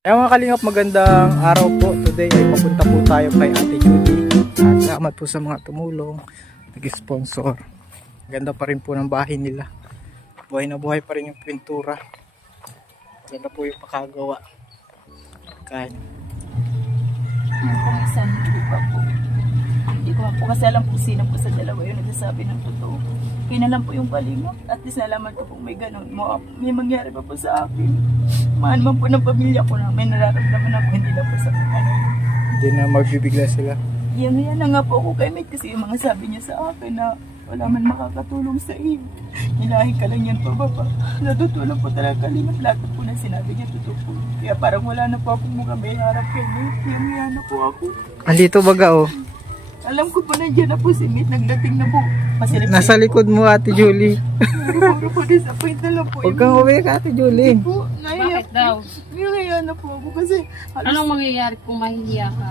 Mga kalingap, magandang araw po. Today ay papunta po tayo kay Ate Judy. At salamat po sa mga tumulong, nag-sponsor. Ganda pa rin po ng bahay nila. Buhay na buhay pa rin yung pintura. Ganda po yung pakagawa. Kain. Minsan, hindi pa po. Hindi ko po kasi alam po sino po sa dalawa yung nagsasabi ng totoo. Kaya na lang po yung palingap. At least nalaman ko po may ganun. May mangyari pa po sa akin. Mahal man po ng pamilya ko na may nararamdaman ako. Hindi na po sa ano. Hindi na magbibigla sila. Yan na nga po ako kay Mate kasi yung mga sabi niya sa akin na wala man makakatulong sa iyo. Hilahin ka lang yan po baba. Natutulong po talaga kalingap. Lahat po na sinabi niya totoo po. Kaya parang wala na po akong mukha may harap kay Mate. Yan na po ako. Andito baga oh. Alam ko po nandiyan na po si Mate. Nagdating na po. Nasa likod mo Ate Julie. Puro po disappoint na lang po. Huwag kang uwi ka Ate Julie. Po, Bakit daw? Nahiya na po ako kasi Anong mangyayari kung mahihiya ka?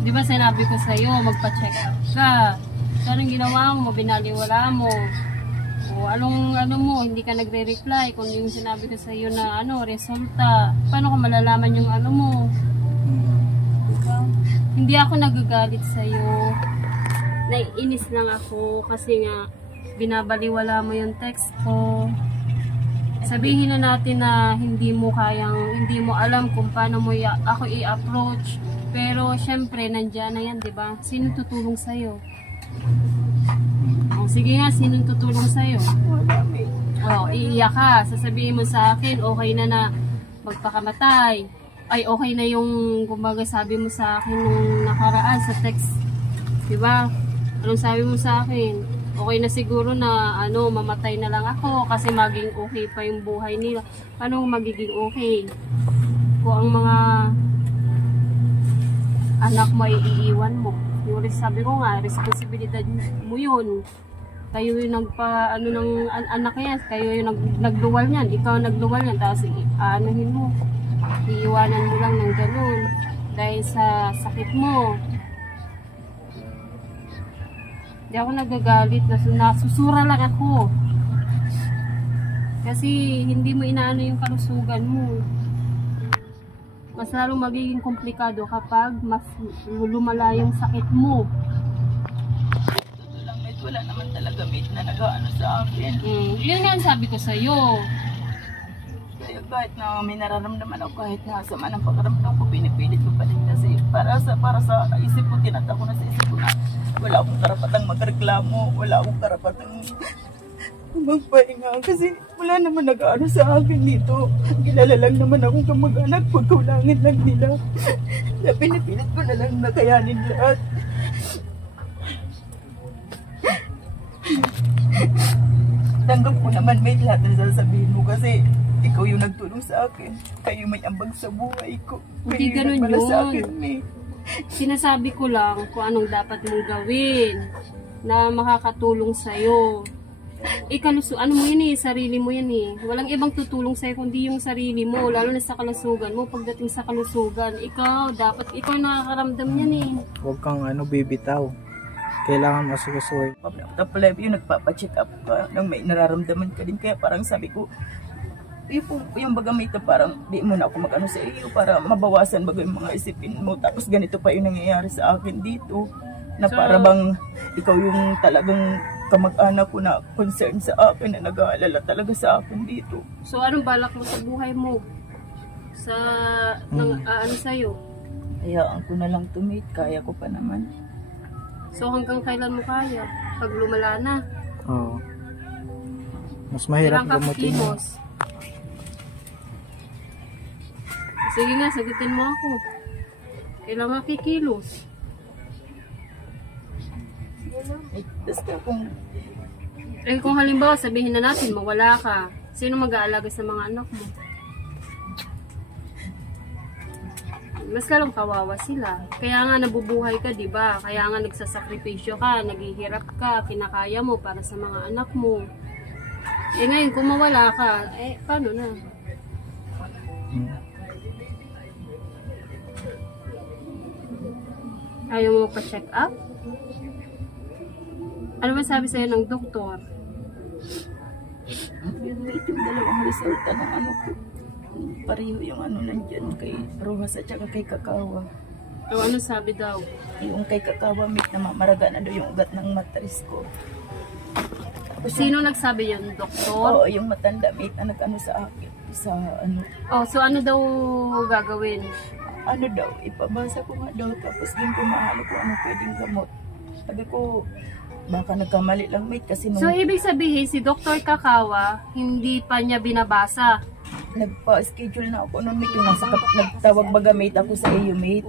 Di ba sinabi ko sa'yo, magpa-check up ka. So, anong ginawa mo? Binaliwala mo. O anong mo, hindi ka nagre-reply kung yung sinabi ko sa'yo na resulta. Paano ka malalaman yung mo? Diba? Hindi ako nagagalit sa'yo. Naiinis lang ako kasi nga binabaliwala mo yung text ko. Sabihin na natin na hindi mo alam kung paano mo ako i-approach. Pero syempre nandiyan na yan, 'di ba? Sino tutulong sa iyo? Sige nga, sino tutulong sa iyo? Iiyak ka. Sasabihin mo sa akin, okay na magpakamatay. Ay okay na yung kumbaga sabi mo sa akin nung nakaraan sa text. 'Di ba? Anong sabi mo sa akin? Okay na siguro na mamatay na lang ako kasi maging okay pa yung buhay nila. Paano magiging okay? Kung ang mga anak mo ay iiwan mo. Yung sabi ko nga, responsibilidad mo yun. Kayo yung ng anak yan. Kayo yung nagluwal niyan. Ikaw nagluwal niyan. Tapos aanuhin mo. Iiwanan mo lang ng ganun. Dahil sa sakit mo. Hindi ako nagagalit, nasusura lang ako. Kasi hindi mo inaano yung kalusugan mo. Mas lalong magiging komplikado kapag mas lumala yung sakit mo. totoo lang Mate, wala naman talaga Mate na nag-aano sa akin. Yun nga ang sabi ko sa'yo. Kaya kahit na may nararamdaman ako, kahit na sama ng pakaramdam ko, pinipilit ko pa din kasi para sa isip ko, tinata ko na sa isip ko na wala akong karapatang magreklamo, wala akong karapatang magpahinga kasi wala naman nag-aano sa akin dito. Kilala lang naman akong kamag-anak, pagkaulangin lang nila. Kaya pinipilit ko na lang na kayanin lahat. Tanggap ko naman Mate lahat na sasabihin mo kasi ikaw yung nagtulong sa akin. Kayo may ambag sa buhay ko. Hindi Kayo ganun nagpala yun. sa akin, Mate. Sinasabi ko lang kung anong dapat mong gawin na makakatulong sa'yo. Ano mo yun sarili mo yan Walang ibang tutulong sa'yo kundi yung sarili mo, lalo na sa kalusugan mo. Pagdating sa kalusugan, ikaw nakakaramdam yan Huwag kang bibitaw. Kailangan masigusuhin. Tapos yung nagpapacheck up ka, nang may nararamdaman ka din. Kaya parang sabi ko, yung baga may ito, parang di mo na ako mag-ano sa iyo para mabawasan baga yung mga isipin mo. Tapos ganito pa yung nangyayari sa akin dito. Na para bang ikaw yung talagang kamag-anak ko na concern sa akin, na nag-aalala talaga sa akin dito. So anong balak mo sa buhay mo? Sa sa'yo? Hayaan ko na lang to Mate, kaya ko pa naman. So hanggang kailan mo kaya? Pag lumala na? Oo. Mas mahirap gamutin mo. Sige nga, sagutin mo ako. Kailangan kikilos. Basta kung Kung halimbawa sabihin na natin mawala ka, sino mag-aalaga sa mga anak mo? Mas lalong kawawa sila. Kaya nga nabubuhay ka, di ba? Kaya nga nagsasakripisyo ka, naghihirap ka, kinakaya mo para sa mga anak mo. Ngayon, kung mawala ka, paano na? Ayaw mo pa-check up? Ano ba sabi sa'yo ng doktor? yung dalawang resulta ng ano ko, pareho yung ano nandyan kay Rojas at saka kay Kakawa. O ano sabi daw? Yung kay Kakawa, mate, na mamaraga na daw yung ugat ng matris ko. Sino nagsabi yun? Doktor? Oo, yung matanda, mate, na nag-ano sa akin. Sa ano, Oh, so ano daw gagawin? ano daw, ipabasa ko nga daw, tapos din ko mahalo ko ano pwedeng gamot. Sabi ko, baka nagkamali lang, mate, kasi nung So ibig sabihin si Dr. Kakawa hindi pa niya binabasa. nagpa-schedule na ako noon, mate, yung nagtawag baga, mate, ako sa iyo, mate,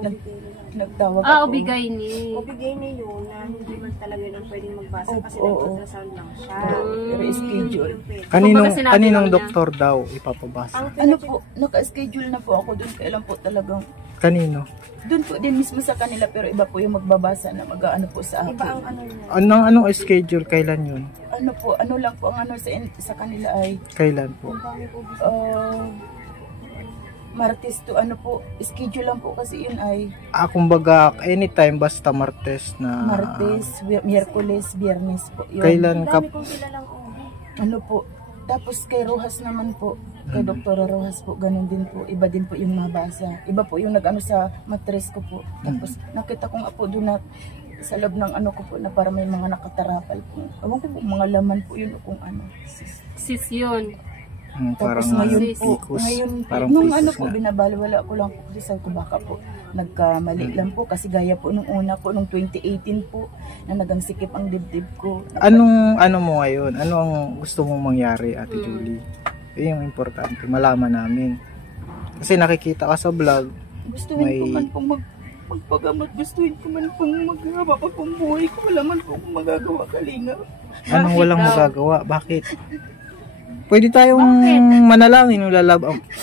nagtawag Ah, ako. obigay ni. Bigay niya yun na hindi man talaga nang pwedeng magbasa kasi Oo. nag-ultrasound lang siya. Pero schedule. Kumbaga sinabi Kaninong lang niya. doktor daw ipapabasa? Ano po, naka-schedule na po ako doon, kailan po talagang, Kanino? doon po din mismo sa kanila, pero iba po yung magbabasa na mag-ano po sa Iba ang akin. ano niya. Anong schedule? Kailan yun? Ano po, ano lang po ang ano sa kanila ay, Kailan po? Martes to ano po, schedule lang po kasi yun ay Kumbaga, anytime basta Martes na... Martes, Miyerkules, Biyernes po. Yun. Kailan ka... Dami kong kilalang Ano po, tapos kay Rojas naman po, kay Dr. Rojas po, ganun din po, iba din po yung mabasa. Iba po yung nag-ano sa matres ko po. Tapos nakita ko nga po doon na sa loob ng ano ko po na para may mga nakatarapal po. Ewan ko po, mga laman po yun o kung ano. Sis yun. Tapos parang ngayon sis. po, Picos. ngayon po, Parang nung Picos ano po, nga. binabaliwala ko lang po kasi sa ko baka po, nagkamali lang po kasi gaya po nung una po, nung 2018 po, na nagang sikip ang dibdib ko. Ano mo ngayon? Ano ang gusto mong mangyari, Ate Julie? Yun yung importante, malaman namin. Kasi nakikita ka sa vlog, Gustuhin ko may- man pong magpagamot, gustuhin ko man pong maghaba pa pong buhay ko, wala man pong magagawa, Kalinga. anong Bakit walang daw? magagawa? Bakit? Pwede tayong manalangin,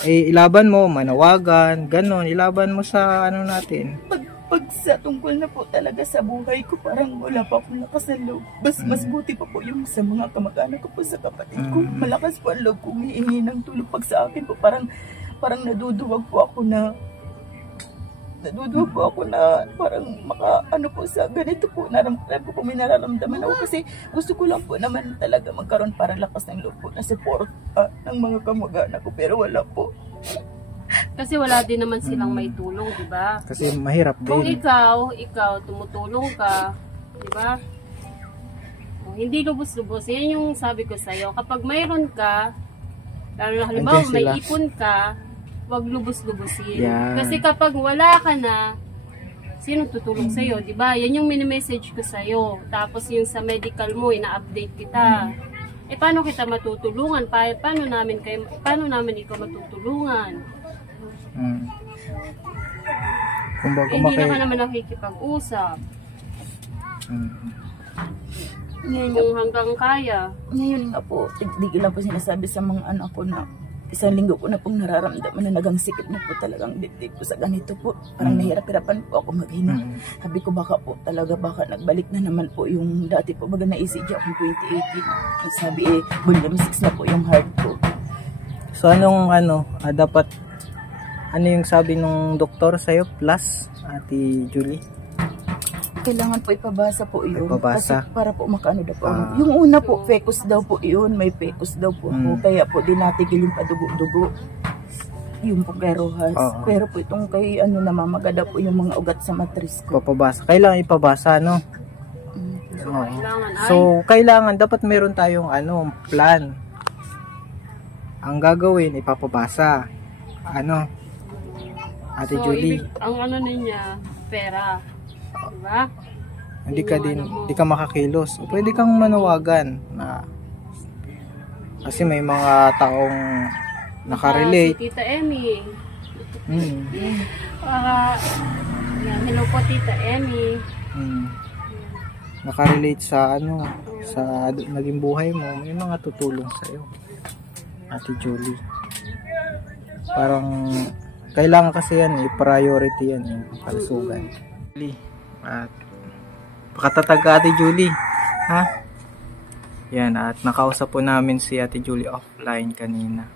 ilaban mo, manawagan, ganon, ilaban mo sa ano natin. Pag sa tungkol na po talaga sa buhay ko, parang wala pa akong lakas ng loob. Mas buti pa po yung sa mga kamag-anak ko po, sa kapatid ko. Malakas po ang loob kong hihingi ng tulong. Pag sa akin po, parang naduduwag po ako na parang ano po sa ganito po, nararamdaman ko may nararamdaman ako kasi gusto ko lang po naman talaga magkaroon parang lakas ng loob po na support ng mga kamag-anak ko, pero wala po. Kasi wala din naman silang may tulong, di ba? Kasi mahirap Kung din. ikaw tumutulong ka, di ba? Hindi lubos-lubos. Yan yung sabi ko sa'yo. Kapag mayroon ka, lalo na halimbawa Andiyan may sila. ipon ka, wag lubos-lubosin. Yan. Kasi kapag wala ka na, sino tutulong sa'yo, di ba? Yan yung mini-message ko sa'yo. Tapos yung sa medical mo, ina-update kita. Paano kita matutulungan? Paano namin ikaw matutulungan? Kumbaga Hindi na ka naman nakikipag-usap. Yan yung hanggang kaya. Ngayon nga po, di ko lang po sinasabi sa mga anak ko na isang linggo ko na pong nararamdaman na nagang sikip na po talagang dibdib ko sa ganito po. Parang nahirap-hirapan po ako maghinga. Sabi ko baka nagbalik na naman po yung dati po, baga na-ECG akong 2018. Sabi volume 6 na po yung heart ko. So dapat ano yung sabi nung doktor sa'yo? Plus, Ate Julie? Kailangan po ipabasa po yun. Ipabasa? Kasi para po makaano daw po. Yung una po, PECOS daw po yun. May PECOS daw po ako. Kaya po dinatigil yung padugo-dugo. Yung po kay Rojas. Oo. Pero po itong kay namamaga daw po yung mga ugat sa matris ko. Papabasa. Kailangan ipabasa, no? Oo. Kailangan ay. So, kailangan, dapat meron tayong plan. Ang gagawin, ipapabasa. Ate Julie, ang niya, pera. Diba? hindi ka makakilos. O, pwede kang manawagan na kasi may mga taong nakarelate. Si Tita Emmy. Mm. Hello po, Tita Emmy. Nakarelate sa sa naging buhay mo, may mga tutulong sa iyo. Ate Julie. Parang kailangan kasi yan, priority yan, yung kalusugan. At pakatatag ka, Ate Julie, ha? Yan, at nakausap po namin si Ate Julie offline kanina.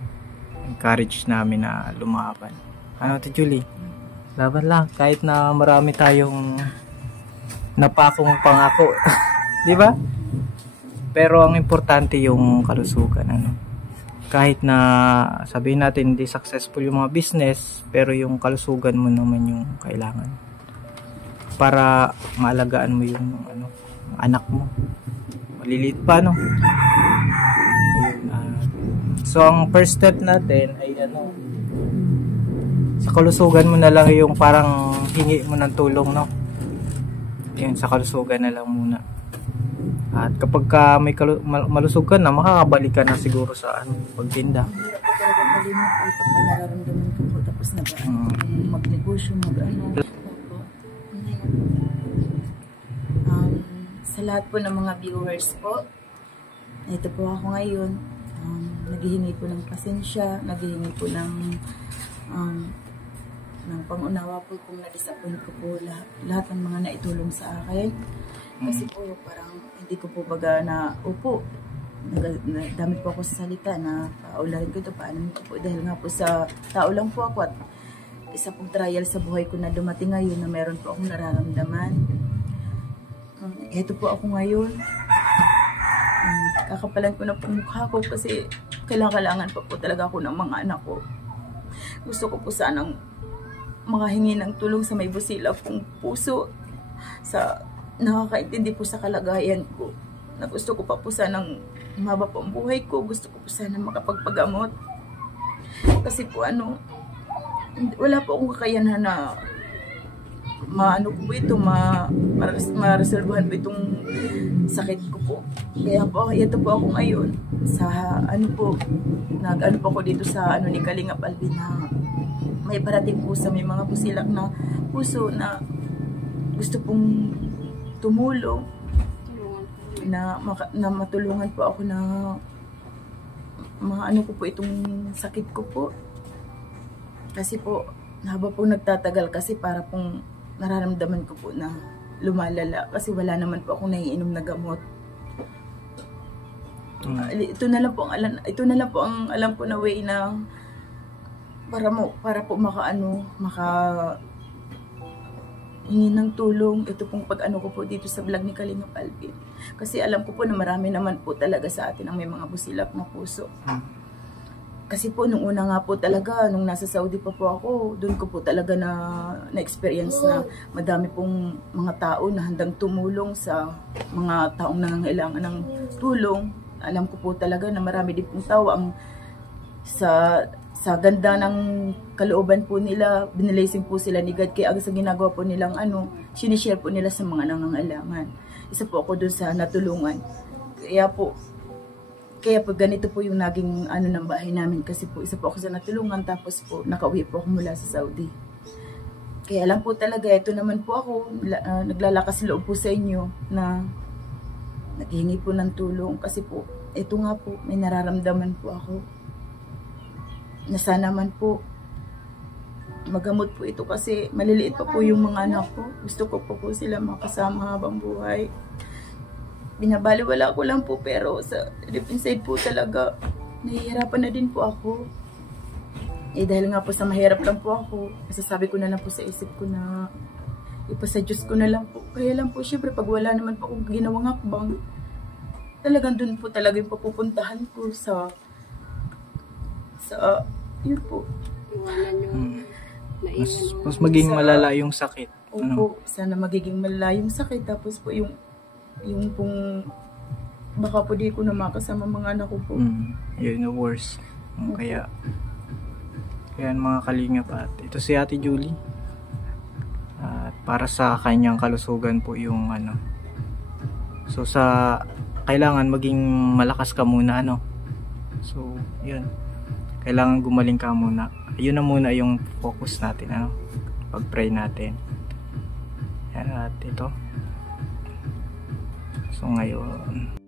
Encourage namin na lumaban. Ate Julie? Laban lang, kahit na marami tayong napakong pangako. Di ba? Pero ang importante yung kalusugan, kahit na sabihin natin hindi successful yung mga business, pero yung kalusugan mo naman yung kailangan para maalagaan mo yung anak mo, maliliit pa, no? Ayun, so ang first step natin ay sa kalusugan mo na lang yung parang hingi mo ng tulong, no? Yun, sa kalusugan na lang muna. At kapag may malusog ka na, makakabalik ka na siguro sa pagtinda. Hirap po talaga malimot ay pag may nararamdaman ko po, tapos magnegosyo, sa lahat po ng mga viewers po, ito po ako ngayon, naghihingi po ng pasensya, naghihingi po ng pangunawa po kung na-disappoint ko po lahat ng mga naitulong sa akin. Kasi po parang hindi ko po baga na upo. Dami po ako sa salita na paularin ko ito, paano ko po. Dahil nga po sa tao lang po ako at isa pong trial sa buhay ko na dumating ngayon na meron po akong nararamdaman. Ito po ako ngayon. Kakapalan ko na po mukha ko kasi kailangan pa po talaga ako ng mga anak ko. Gusto ko po sanang makahingi ng tulong sa may busila kong puso, sa nakakaintindi po sa kalagayan ko, na gusto ko pa po sanang mahaba po ang buhay ko, gusto ko po sanang makapagpagamot. Kasi po wala po akong kakayanan na ma-resolvehan po itong sakit ko po. Kaya po, ito po ako ngayon sa nag-ano po ako dito sa ni Kalingap Alvin na may parating po sa may mga busilak na puso na gusto pong tumulong na matulungan po ako na ko po itong sakit ko po. Kasi po habang po nagtatagal kasi para pong nararamdaman ko po na lumalala kasi wala naman po akong naiinom na gamot. Ito na lang po ang alam ko na way na para po hingi ng tulong. Ito pong pag-ano ko po dito sa vlog ni Kalingap Alvin. Kasi alam ko po na marami naman po talaga sa atin ang may mga busilak na puso. Kasi po nung una nga po talaga, nung nasa Saudi pa po ako, doon ko po talaga na-experience na madami pong mga tao na handang tumulong sa mga taong nangangailangan ng tulong. Alam ko po talaga na marami din pong tao ang sa ganda ng kalooban po nila, binilasing po sila ni God. Kaya sa ginagawa po nilang sinishare po nila sa mga nangangailangan. Isa po ako doon sa natulungan. Kaya po ganito po yung naging ng bahay namin. Kasi po isa po ako sa natulungan, tapos po nakauwi po ako mula sa Saudi. Kaya lang po talaga, ito naman po ako, naglalakas loob po sa inyo na naghingi po ng tulong. Kasi po, ito nga po, may nararamdaman po ako na sana man po magamot po ito kasi maliliit pa po yung mga anak ko. Gusto ko po sila makasama habang buhay. Binabaliwala ko lang po, pero sa deep inside po talaga nahihirapan na din po ako. Dahil nga po sa mahirap lang po ako, nasasabi ko na lang po sa isip ko na ipasa Diyos ko na lang po. Kaya lang po syempre pag wala naman po akong ginawang hakbang, talagang dun po talaga yung papupuntahan ko sa yun po. Mas maging malala yung sakit. Opo, sana magiging malala yung sakit. Tapos po yung pong baka po di ko na makasama mga anak ko po. Yun yung worst. Kaya mga Kalingap, at ito si Ate Julie. At para sa kanyang kalusugan po yung So kailangan maging malakas ka muna So yun. Kailangan gumaling ka muna. Yun na muna yung focus natin, pag-pray natin. Yan, at ito. So ngayon,